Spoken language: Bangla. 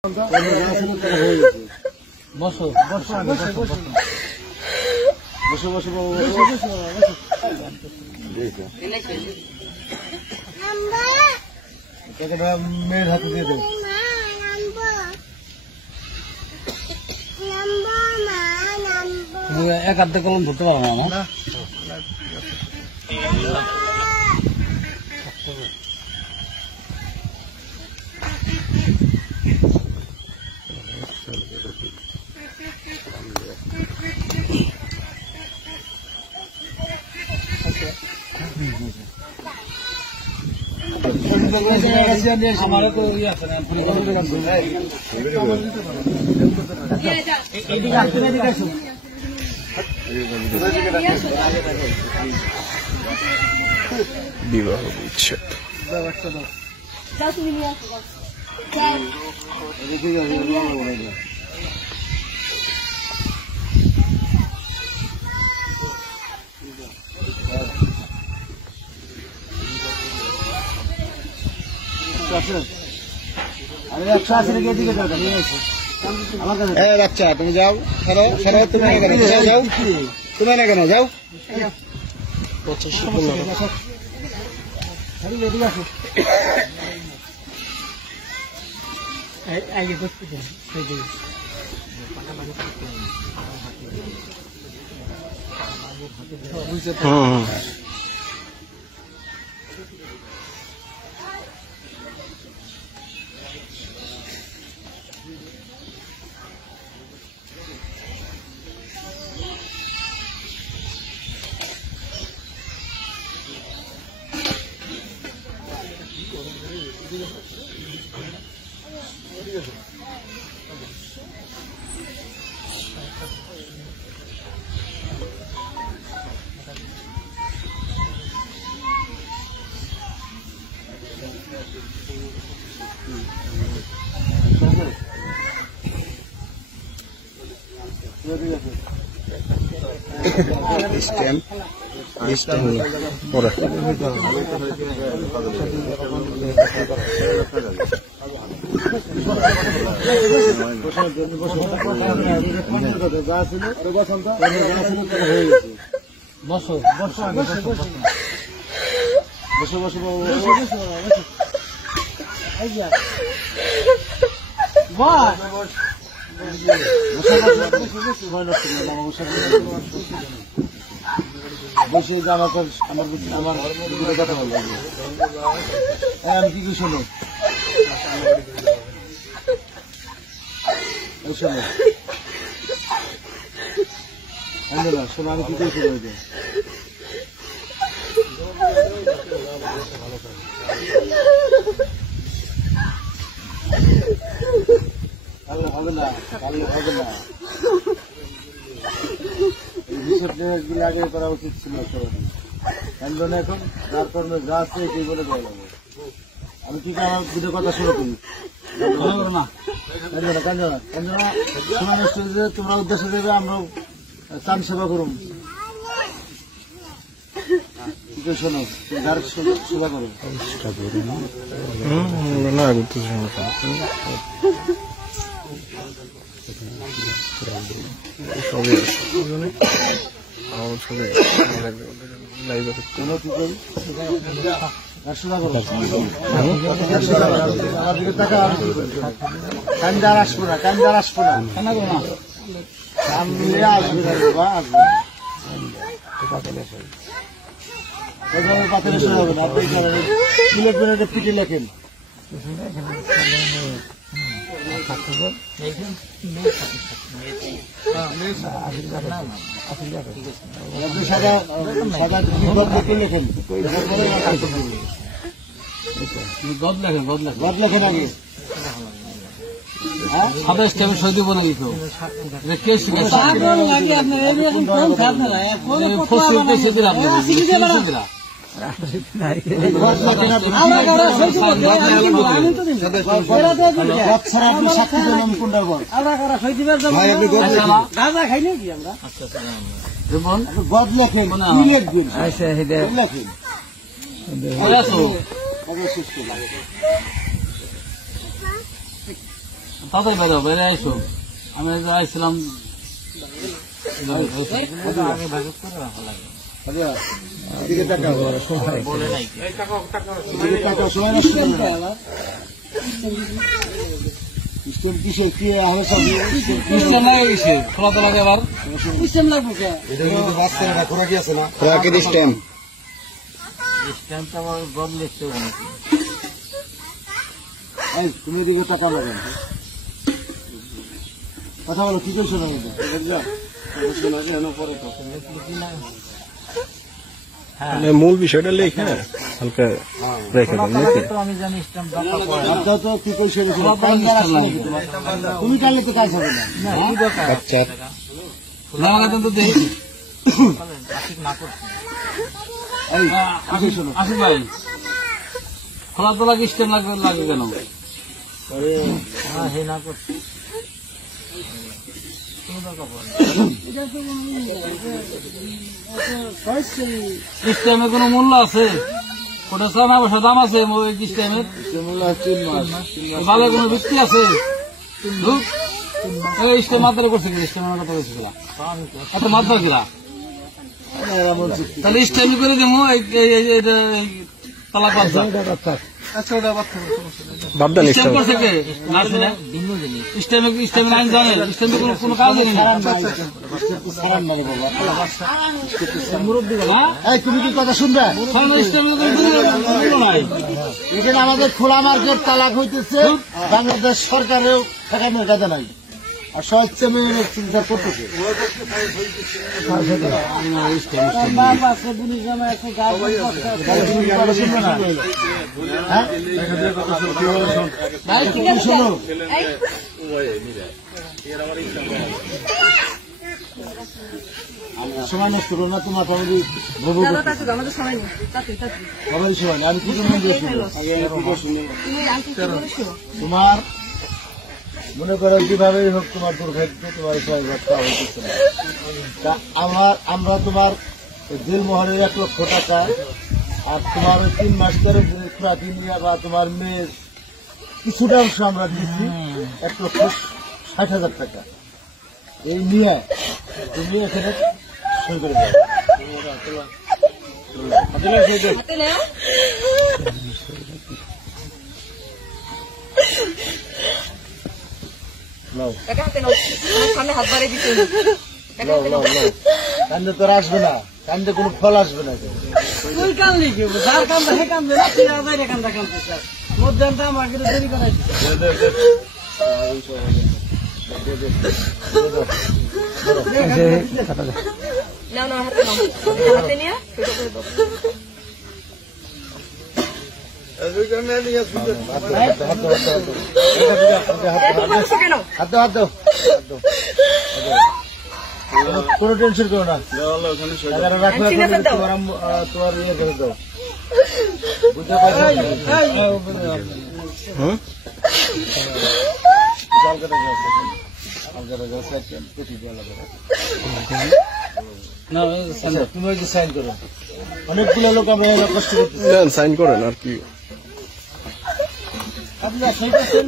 বসো বসো বসো বসো বসো মেয়ের হাতে দিয়ে দেবো। এক হাতে কলম ধরতে পারো না আমার। আমার তো ইয়ে আছে না বিবাহ বিচ্ছেদ বাচ্চা তুমি যাও সরো সরো তুমি না কেন যাও যাও তুমি না কেন যাও পরে বসো বসো বসো বসো বসে আমার কথা বলবো আমি কি কি শোনো শোনো শোনো আমি কি করে শোনো হবে না হবে না আগে করা উচিত ছিল কেন এখন যার কারণে যা আছে সেই বলে দেওয়া যাবে আমি কি আমার দুটো কথা শুনে তুমি না তোমরা উদ্দেশ্য দেবে আমরা চান সেবা করুন কি করে শোনো যার সেবা করো না সবই কান্দার আসবো না কান্দার আসবো না কেনা গো না সামনে আসবে পাথরে শোনা হবে না আপনি প্লেট পিঠে লেখেন সাদা সাদা লেখেন গদ লেখেন আগে সাদা স্টেপের সৌদি বলে দিত কে শিখেছে গদ লেখেন তাড়াতাড়ি বেরো, বেড়ে আইসো। আমি আইছিলাম আগে ভাগে করে রাখা লাগে। এদিকে তাকাও। বলে নাই এদিকে তাকাও, সময় নষ্ট করো না। স্টেম কিসে কি হবে সব সিস্টেম লাগে গেছে, খোলা তো লাগে আবার। সিস্টেম লাগবে কে? এটা কিন্তু বাচ্চা না, খোরা কি আছে না? খোরাকের স্টেম স্ট্যাম্পটা আবার বদলেছে অনেকে। এই তুমি এদিকে তাকাও না কেন? কথা বলো, কি করছো না কিন্তু? মানে মূল বিষয়টা লেখা হালকা রেখে দেন নাকি? তো আমি জানি স্ট্যাম্প দরকার পড়ে না। আপনার তো কি করছো না? তুমি টানলে তো কাজ হবে না। না, কি দরকার? আচ্ছা খোলা লাগাতে তো দেই। ঠিক না করছি। এই কি করছো না? আসিফ ভাই, খোলা তো লাগে স্ট্যাম্প লাগে কেন? হে না করছি। স্ট্যাম্পের কোনো মূল্য আছে? ওটা সামনে বছর দাম আছে স্ট্যাম্পের? মূল্য 3 মাস। ভালো কোনো ভিত্তি আছে? এই স্ট্যাম্প মাত্রা করছে কি? স্ট্যাম্পের কথা বলছে কিনা? এত মাত্রা কিনা? তাহলে স্ট্যাম্প করে দেবো তালাক বাচ্চা। বাদ দেন স্ট্যাম্প করছে কে? না শুনে স্ট্যাম্পের আইন জানে? স্ট্যাম্পের কোনো কাজ নেই না। মুরব্বী না? এই তুমি কি কথা শুনবে? স্ট্যাম্পের কোনো নাই। এখানে আমাদের খোলা মার্কেট তালাক হইতেছে, বাংলাদেশ সরকারেও ঠেকানোর কাজে নাই, আর স্বেচ্ছা মেয়ে চিন্তা করতেছে। শোনো, সময় নষ্ট করো না, তোমার ফ্যামিলি আমাদের সময় নেই। সবারই সময় নেই। আমি কি জন্য দিয়েছি? তোমার মনে করো যেভাবেই হোক তোমার দুর্ভাগ্য, তোমার সহযোগিতা হইতেছে না। তা আমরা তোমার জেল মোহরের 1 লক্ষ টাকা আর তোমার ওই 3 মাস ধরে খুঁড়াতি নিয়ে বা তোমার মেয়ের কিছুটা অংশ আমরা দিচ্ছি 1,60,000 টাকা। এই নিয়ে তুমি এখানে সই করে দেবে। সামনে হাত বাড়িয়ে দিতে কান্দে তোর আসবে না, কান্দে কোনো ফল আসবে না। তুই কান্দলি কি? যার কান্দা হে কান্দে না, তুই আদায় কান্দা কান্দতে মধ্যে আমাকে দেরি করাই নাও নাও হাতে নাও হাতে নিয়ে কোনো টেনশন করো না, তোমার ইয়ে করে দাও, বুঝতে পারছো? তুমি ওই যে সাইন করো, অনেকগুলো লোক আমরা কষ্ট করতেছি। সাইন করেন আর কি। আপনি সেই করছেন?